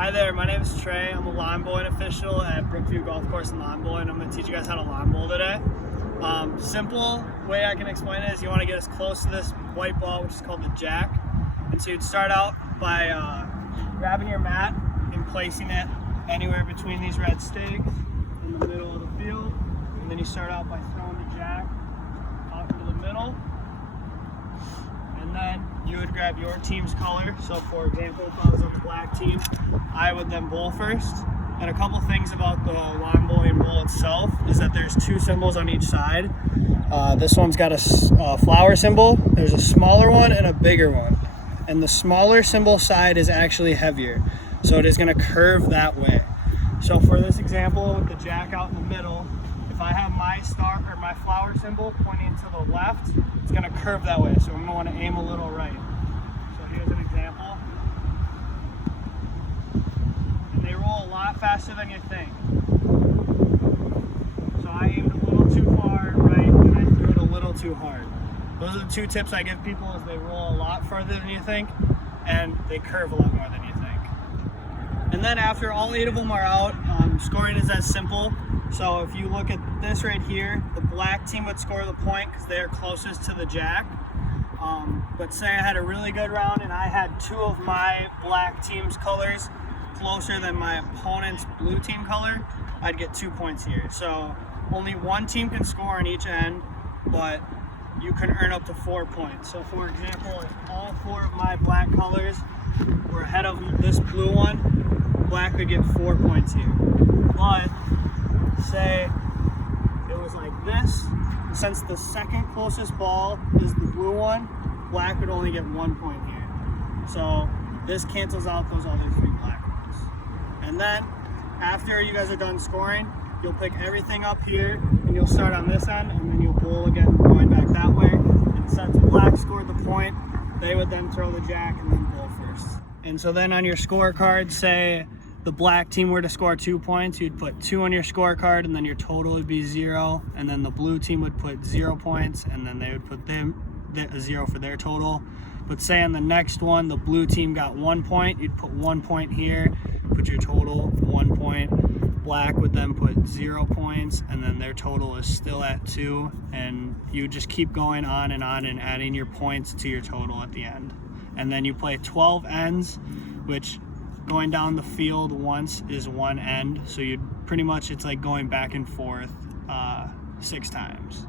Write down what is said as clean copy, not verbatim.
Hi there, my name is Trey. I'm a lawn bowling official at Brookview Golf Course and Lawn Bowling. I'm going to teach you guys how to lawn bowl today. Simple way I can explain it is you want to get as close to this white ball, which is called the jack. And so you'd start out by grabbing your mat and placing it anywhere between these red stakes in the middle of the field. And then you start out by throwing the jack out into the middle. And then you would grab your team's color. So for example, if I was on the black team, I would then bowl first. And a couple things about the lawn bowling bowl itself is that there's two symbols on each side. This one's got a flower symbol. There's a smaller one and a bigger one. And the smaller symbol side is actually heavier. So it is going to curve that way. So for this example with the jack out in the middle, if I have my star or my flower symbol pointing to the left, it's going to curve that way. So I'm going to want to aim a little right. So here's an example. And they roll a lot faster than you think. So I aimed a little too far right and I threw it a little too hard. Those are the two tips I give people: is they roll a lot farther than you think and they curve a lot more than you think. And then after all 8 of them are out, scoring is as simple. So if you look at this right here, the black team would score the point because they are closest to the jack. But say I had a really good round and I had 2 of my black team's colors closer than my opponent's blue team color, I'd get 2 points here. So only one team can score on each end, but you can earn up to 4 points. So for example, if all 4 of my black colors were ahead of this blue one, black would get 4 points here. But say it was like this, since the second closest ball is the blue one, black would only get 1 point here. So this cancels out those other 3 black ones. And then after you guys are done scoring, you'll pick everything up here and you'll start on this end and then you'll bowl again going back that way. And since black scored the point, they would then throw the jack and then bowl first. And so then on your scorecard, say the black team were to score 2 points, you'd put 2 on your scorecard and then your total would be 0. And then the blue team would put 0 points and then they would put a 0 for their total. But say on the next one, the blue team got 1 point, you'd put 1 point here, put your total 1 point. Black would then put 0 points and then their total is still at 2. And you just keep going on and adding your points to your total at the end. And then you play 12 ends, which going down the field once is 1 end. So you'd pretty much, it's like going back and forth 6 times.